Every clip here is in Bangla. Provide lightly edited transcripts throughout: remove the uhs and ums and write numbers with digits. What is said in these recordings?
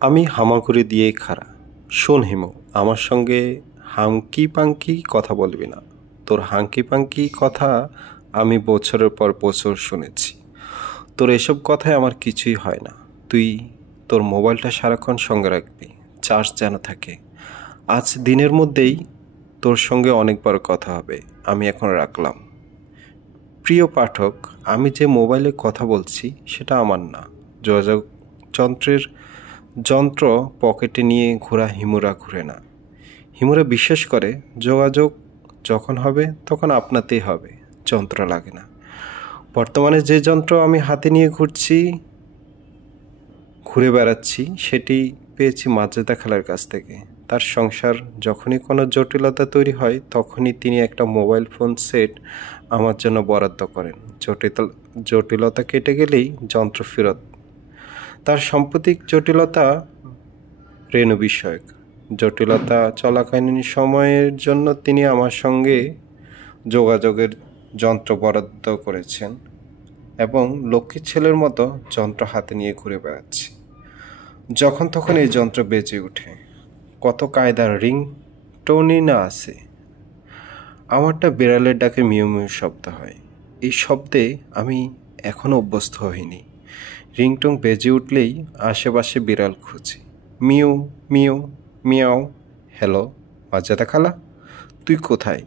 আমি হামাগুড়ি দিয়েই খাড়া। শোন হিমু, আমার সঙ্গে হাঙ্কি পাঙ্কি কথা বলবি না। তোর হাঙ্কি পাঙ্কি কথা আমি বছরের পর বছর শুনেছি। তোর এসব কথায় আমার কিছুই হয় না। তুই তোর মোবাইলটা সারাক্ষণ সঙ্গে রাখবি, চার্জ যেন থাকে। আজ দিনের মধ্যেই তোর সঙ্গে অনেকবার কথা হবে। আমি এখন রাখলাম। প্রিয় পাঠক, আমি যে মোবাইলে কথা বলছি সেটা আমার না। যোগাযোগ যন্ত্রের যন্ত্র পকেটে নিয়ে ঘোরা হিমুরা ঘুরে না। হিমুরা বিশ্বাস করে যোগাযোগ যখন হবে তখন আপনাতেই হবে, যন্ত্র লাগে না। বর্তমানে যে যন্ত্র আমি হাতে নিয়ে ঘুরে বেড়াচ্ছি সেটি পেয়েছি মাজেদা খালার কাছ থেকে। তার সংসার যখনই কোনো জটিলতা তৈরি হয় তখনই তিনি একটা মোবাইল ফোন সেট আমার জন্য বরাদ্দ করেন। জটিলতা কেটে গেলেই যন্ত্র ফেরত। তার সাম্প্রতিক জটিলতা রেণু বিষয়ক। জটিলতা চলাকালীন সময়ের জন্য তিনি আমার সঙ্গে যোগাযোগের যন্ত্র বরাদ্দ করেছেন এবং লক্ষ্মীর ছেলের মতো যন্ত্র হাতে নিয়ে ঘুরে বেড়াচ্ছি। যখন তখন এই যন্ত্র বেজে ওঠে। কত কায়দার টোনই না আছে। আমারটা বিড়ালের ডাকে মিউ মিউ শব্দ হয়। এই শব্দে আমি এখনও অভ্যস্ত হইনি। রিংটোং বেজে উঠলেই আশেপাশে বিড়াল খুঁজি। মিউ মিউ মিয়াও। হ্যালো মাজেদা খালা, তুই কোথায়?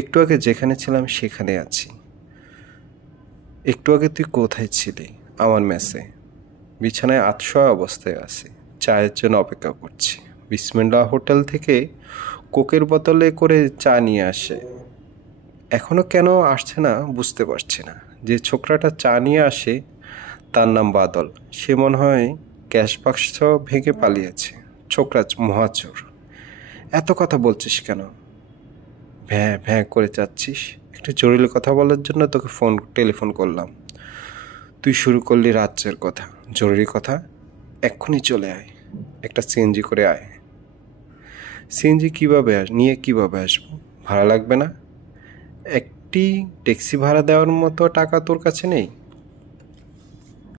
একটু আগে যেখানে ছিলাম সেখানে আছি। একটু আগে তুই কোথায় ছিলি? আমার মেসে, বিছানায় আতশোয়া অবস্থায় আছি, চায়ের জন্য অপেক্ষা করছি। বিসমিল্লাহ হোটেল থেকে কোকের বোতলে করে চা নিয়ে আসে। এখনও কেন আসছে না বুঝতে পারছি না। যে ছোকরাটা চা নিয়ে আসে তার নাম বাদল। সে মনে হয় ক্যাশ বাক্স ভেঙে পালিয়েছে। ছোকরা মহাচোর। এত কথা বলছিস কেন? ভ্যাঁ ভ্যাঁ করে যাচ্ছিস? একটু জরুরি কথা বলার জন্য তোকে টেলিফোন করলাম। তুই শুরু করলি রাজ্যের কথা। জরুরি কথা? এক্ষুনি চলে আয়, একটা সিএনজি করে আয়। সিএনজি নিয়ে কীভাবে আসবো? ভাড়া লাগবে না? একটি ট্যাক্সি ভাড়া দেওয়ার মতো টাকা তোর কাছে নেই?